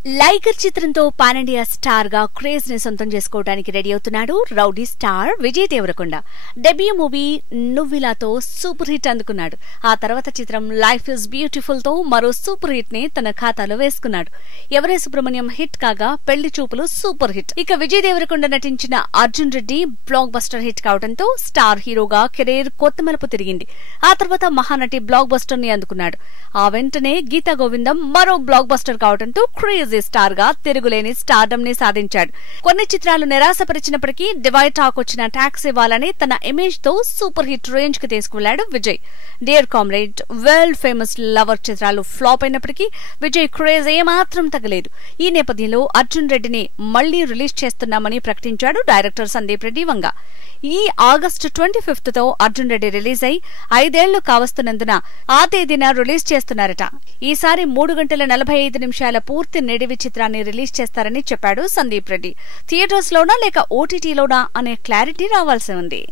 లైగర్ చిత్రంతో pan India star గా craze ని సొంతం చేసుకోవడానికి రెడీ అవుతున్నాడు rowdy star Vijay Devarakonda. Debut movie నువ్విలాతో సూపర్ హిట్ అందుకున్నాడు. ఆ తర్వాత చిత్రం లైఫ్ ఇస్ బ్యూటిఫుల్ తో మరో సూపర్ హిట్ ని తన ఖాతాలో వేసుకున్నాడు. ఎవరే సుబ్రహ్మణ్యం హిట్ కాగా పెళ్లి చూపులు సూపర్ హిట్. ఇక విజయ్ దేవరకొండ నటించిన Arjun Reddy block buster hit కావడంతో స్టార్ హీరోగా కెరీర్ కొత్త మలుపు తిరిగింది. ఆ తర్వాత మహానటి బ్లాక్ బస్టర్ ని అందుకున్నాడు. ఆ వెంటనే గీతా గోవిందం మరో బ్లాక్ బస్టర్ కావడంతో క్రేజ్ స్టార్ గా తిరుగులేని స్టార్డమ్ ని సాధించాడు. కొన్ని చిత్రాలు నిరాశపరిచినప్పటికీ డివైడ్ టాక్ వచ్చిన ట్యాక్స్ ఇవ్వాలని తన ఇమేజ్ తో సూపర్ హిట్ రేంజ్ కి తీసుకువెళ్లాడు Vijay. Dear comrade, world famous lover చిత్రాలు ఫ్లాప్ అయినప్పటికీ విజయ్ క్రేజ్ ఏమాత్రం తగ్గలేదు. ఈ నేపథ్యంలో అర్జున్ రెడ్డిని మళ్లీ రిలీజ్ చేస్తున్నామని ప్రకటించాడు డైరెక్టర్ సందీప్ రెడ్డి వంగ. ఈ ఆగస్టు 25 తో అర్జున్ రెడ్డి రిలీజ్ అయి 5 ఏళ్లు కావస్తున్నందున ఆ తేదీన రిలీజ్ చేస్తున్నారట. ఈసారి 3 గంటల 45 నిమిషాల పూర్తి నిడివి చిత్రాన్ని రిలీజ్ చేస్తారని చెప్పాడు సందీప్ రెడ్డి. థియేటర్స్ లోనా లేక ఓటీటీలోనా అనే క్లారిటీ రావాల్సి ఉంది.